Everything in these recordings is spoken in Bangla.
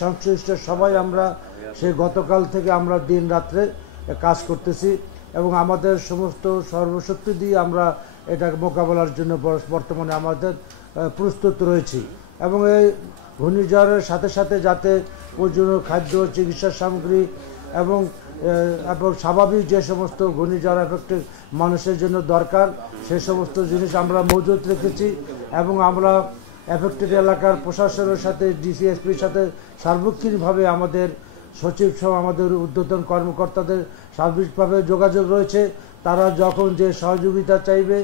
সংশ্লিষ্ট সবাই আমরা সেই গতকাল থেকে আমরা দিন রাত্রে কাজ করতেছি এবং আমাদের সমস্ত সর্বশক্তি দিয়ে আমরা এটা মোকাবেলার জন্য বর্তমানে আমাদের প্রস্তুত রয়েছি এবং এই ঘূর্ণিঝড়ের সাথে সাথে যাতে প্রয়োজনীয় খাদ্য চিকিৎসা সামগ্রী এবং স্বাভাবিক যে সমস্ত ঘূর্ণিঝড় এফেক্টেড মানুষের জন্য দরকার সে সমস্ত জিনিস আমরা মজুত রেখেছি এবং আমরা এফেক্টেড এলাকার প্রশাসনের সাথে ডিসিএসপির সাথে সার্বক্ষণিকভাবে আমাদের সচিব সহ আমাদের ঊর্ধ্বতন কর্মকর্তাদের সার্বিকভাবে যোগাযোগ রয়েছে। তারা যখন যে সহযোগিতা চাইবে,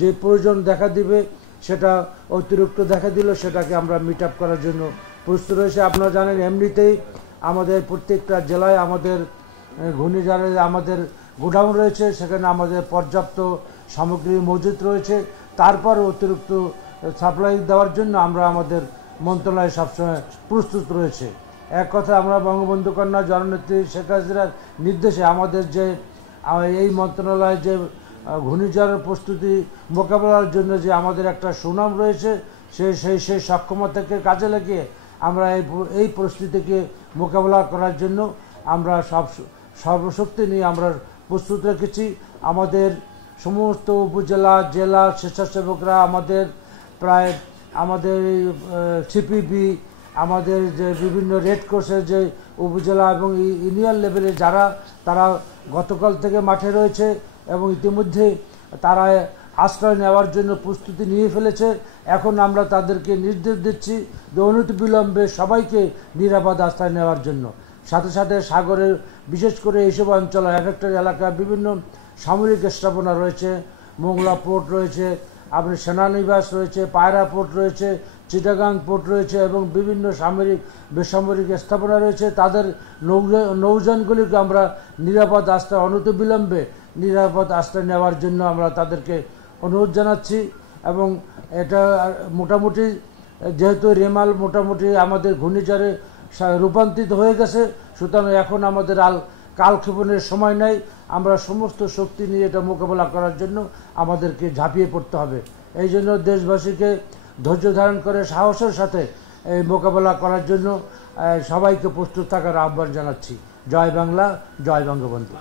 যে প্রয়োজন দেখা দিবে, সেটা অতিরিক্ত দেখা দিল সেটাকে আমরা মিট আপ করার জন্য প্রস্তুত রয়েছে। আপনারা জানেন এমনিতেই আমাদের প্রত্যেকটা জেলায় আমাদের ঘূর্ণিঝড়ে আমাদের গোডাউন রয়েছে, সেখানে আমাদের পর্যাপ্ত সামগ্রী মজুত রয়েছে। তারপর অতিরিক্ত সাপ্লাই দেওয়ার জন্য আমরা আমাদের মন্ত্রণালয় সবসময় প্রস্তুত রয়েছে। এক কথা আমরা বঙ্গবন্ধু কন্যা জননেত্রী শেখ হাসিনার নির্দেশে আমাদের যে এই মন্ত্রণালয় যে ঘূর্ণিঝড়ের প্রস্তুতি মোকাবেলার জন্য যে আমাদের একটা সুনাম রয়েছে সেই সক্ষমতাকে কাজে লাগিয়ে আমরা এই পরিস্থিতিকে মোকাবেলা করার জন্য আমরা সর্বশক্তি নিয়ে আমরা প্রস্তুত রেখেছি। আমাদের সমস্ত উপজেলা জেলা স্বেচ্ছাসেবকরা প্রায় আমাদের সিপিবি আমাদের যে বিভিন্ন রেড ক্রসের যে উপজেলা এবং ইউনিয়ন লেভেলে তারা গতকাল থেকে মাঠে রয়েছে এবং ইতিমধ্যে তারা আশ্রয় নেওয়ার জন্য প্রস্তুতি নিয়ে ফেলেছে। এখন আমরা তাদেরকে নির্দেশ দিচ্ছি যে অনতিবিলম্বে সবাইকে নিরাপদ আশ্রয় নেওয়ার জন্য। সাথে সাথে সাগরের বিশেষ করে এইসব অঞ্চলে এফেক্টেড এলাকায় বিভিন্ন সামরিক স্থাপনা রয়েছে, মোংলা পোর্ট রয়েছে, আপনার সেনানিবাস রয়েছে, পায়রা পোর্ট রয়েছে, চিটাগাং পোর্ট রয়েছে এবং বিভিন্ন বেসামরিক স্থাপনা রয়েছে। তাদের নৌযানগুলিকে আমরা নিরাপদ আশ্রয় অনতিবিলম্বে নিরাপদ আশ্রয় নেওয়ার জন্য আমরা তাদেরকে অনুরোধ জানাচ্ছি এবং এটা মোটামুটি যেহেতু রেমাল মোটামুটি আমাদের ঘূর্ণিঝড়ে রূপান্তরিত হয়ে গেছে, সুতরাং এখন আমাদের কালক্ষেপণের সময় নাই। আমরা সমস্ত শক্তি নিয়ে এটা মোকাবেলা করার জন্য আমাদেরকে ঝাঁপিয়ে পড়তে হবে। এই জন্য দেশবাসীকে ধৈর্য ধারণ করে সাহসের সাথে এই মোকাবেলা করার জন্য সবাইকে প্রস্তুত থাকার আহ্বান জানাচ্ছি। জয় বাংলা, জয় বঙ্গবন্ধু।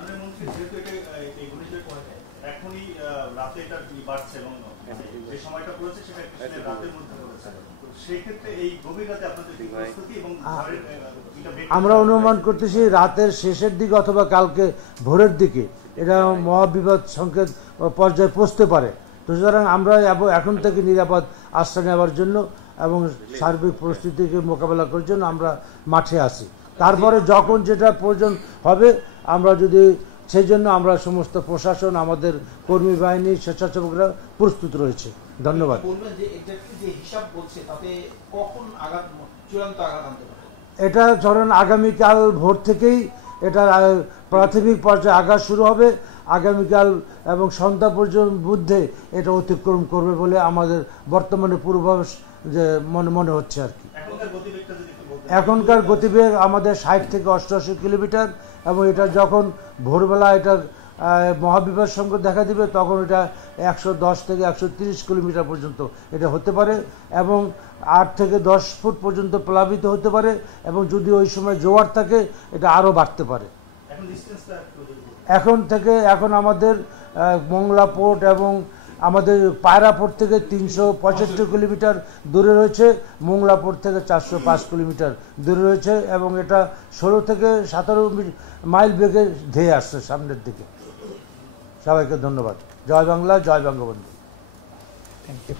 আমরা অনুমান করতেছি রাতের শেষের দিকে অথবা কালকে ভোরের দিকে এটা মহাবিপদ সংকেত পর্যায়ে পৌঁছতে পারে। তো সুতরাং আমরা এখন থেকে নিরাপদ আশ্রয় নেওয়ার জন্য এবং সার্বিক পরিস্থিতিকে মোকাবেলা করার জন্য আমরা মাঠে আসি। তারপরে যখন যেটা প্রয়োজন হবে আমরা যদি সেই জন্য আমরা সমস্ত প্রশাসন আমাদের কর্মী বাহিনী স্বেচ্ছাসেবকরা প্রস্তুত রয়েছে। ধন্যবাদ। এটা ধরেন আগামীকাল ভোর থেকেই এটা প্রাথমিক পর্যায়ে আঘাত শুরু হবে। আগামীকাল এবং সন্ধ্যা পর্যন্ত মধ্যে এটা অতিক্রম করবে বলে আমাদের বর্তমানে পূর্বাভাস যে মনে হচ্ছে আর কি। এখনকার গতিবেগ আমাদের 60 থেকে 88 কিলোমিটার এবং এটা যখন ভোরবেলা এটা মহাবিপদ সংকেত দেখা দিবে তখন এটা 110 থেকে 130 কিলোমিটার পর্যন্ত এটা হতে পারে এবং 8 থেকে 10 ফুট পর্যন্ত প্লাবিত হতে পারে এবং যদি ওই সময় জোয়ার থাকে এটা আরও বাড়তে পারে। এখন আমাদের মোংলা পোর্ট এবং আমাদের পায়রা পোর্ট থেকে 365 কিলোমিটার দূরে রয়েছে, মোংলা পোর্ট থেকে 405 কিলোমিটার দূরে রয়েছে এবং এটা 16 থেকে 17 মাইল বেগে ধেয়ে আসছে সামনের দিকে। সবাইকে ধন্যবাদ। জয় বাংলা, জয় বঙ্গবন্ধু। Thank you.